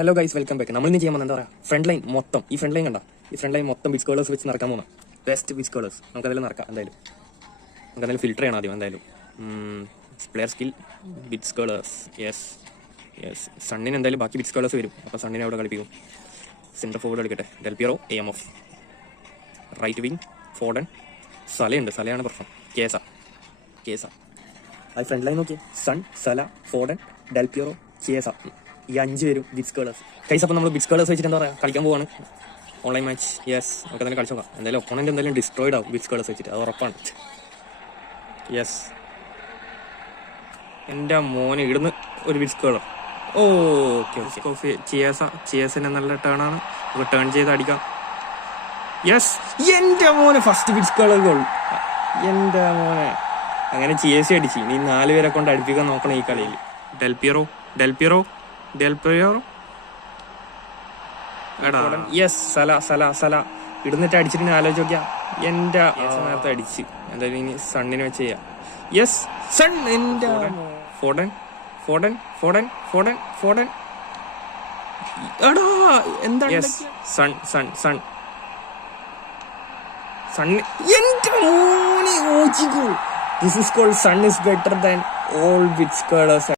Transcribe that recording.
Hello guys, welcome back. നമ്മളിന്ന് ചെയ്യാൻ എന്താ പറയുക, ഫ്രണ്ട് ലൈൻ മൊത്തം ഈ ഫ്രണ്ട് ലൈൻ മൊത്തം ബിച്ച് കേളേഴ്സ് വെച്ച് നടക്കാൻ പോകുന്ന ബെസ്റ്റ് ബിച്ച് കേളേഴ്സ് നമുക്കതിൽ നടക്കാം. നമുക്കതിൽ ഫിൽറ്റർ ചെയ്യണം ആദ്യം. പ്ലെയർ സ്കിൽ ബിച്ച് കേളേഴ്സ്. യെസ് സണ്ണിന് എന്തായാലും ബാക്കി ബിച്ച് കേളേഴ്സ് വരും. അപ്പോൾ സണ്ണിനെ അവിടെ കളിപ്പിക്കും. സെൻറ്റർ ഫോർവേഡ് കളിക്കട്ടെ. ഡെൽപിയറോ, AM ഓഫ്. Right wing Foden. സലയാണ് പ്രശ്നം. കേസ അത് ഫ്രണ്ട് ലൈൻ നോക്കിയേ. സല, ഫോർഡൻ, ഡെൽപിയറോ, കേസ. ഈ 5 പേരും ബിച്ച് കേളേഴ്സ്. കൈസ്, അപ്പോൾ നമ്മൾ ബിച്ച് കേളേഴ്സ് വെച്ചിട്ട് എന്താ പറയുക, കളിക്കാൻ പോവാണ്. Online match. നമുക്ക് തന്നെ കളിച്ചു നോക്കാം. എന്തായാലും ഒപ്പോണന്റ് എന്തായാലും ഡിസ്ട്രോയിഡ് ആവും ബിച്ച് കേളേഴ്സ് വെച്ചിട്ട്, അത് ഉറപ്പാണ്. എൻ്റെ മോനെ ഇടുന്ന് ഒരു ബിച്ച് കേളർ. ഓക്കെ. ചിയേസിന് നല്ല ടേണാണ്. നമുക്ക് ടേൺ ചെയ്ത് അടിക്കാം. എൻ്റെ മോനെ ഫസ്റ്റ് ബിച്ച് കേളർ ഗോൾ. എൻ്റെ മോനെ അങ്ങനെ ചിയേസി അടിച്ച്. ഇനി 4 പേരെ കൊണ്ട് അടുപ്പിക്കാൻ നോക്കണം ഈ കളിയിൽ. ഡെൽപിയറോ എടാ. സല ഇടുന്നിട്ട് അടിച്ചിട്ട് ആലോചിച്ച് നോക്കിയാ. എൻ്റെ നേരത്തെ അടിച്ച്. എന്തായാലും ഇനി സണ്ണിന് വെച്ച് ചെയ്യാം. സൺ. എൻ്റെ ഫോർഡൻ എടാ എന്താണ്. സൺ എൻ്റെ മോനെ ഓച്ചിക്കോ. This is called Sun is better than all which colors.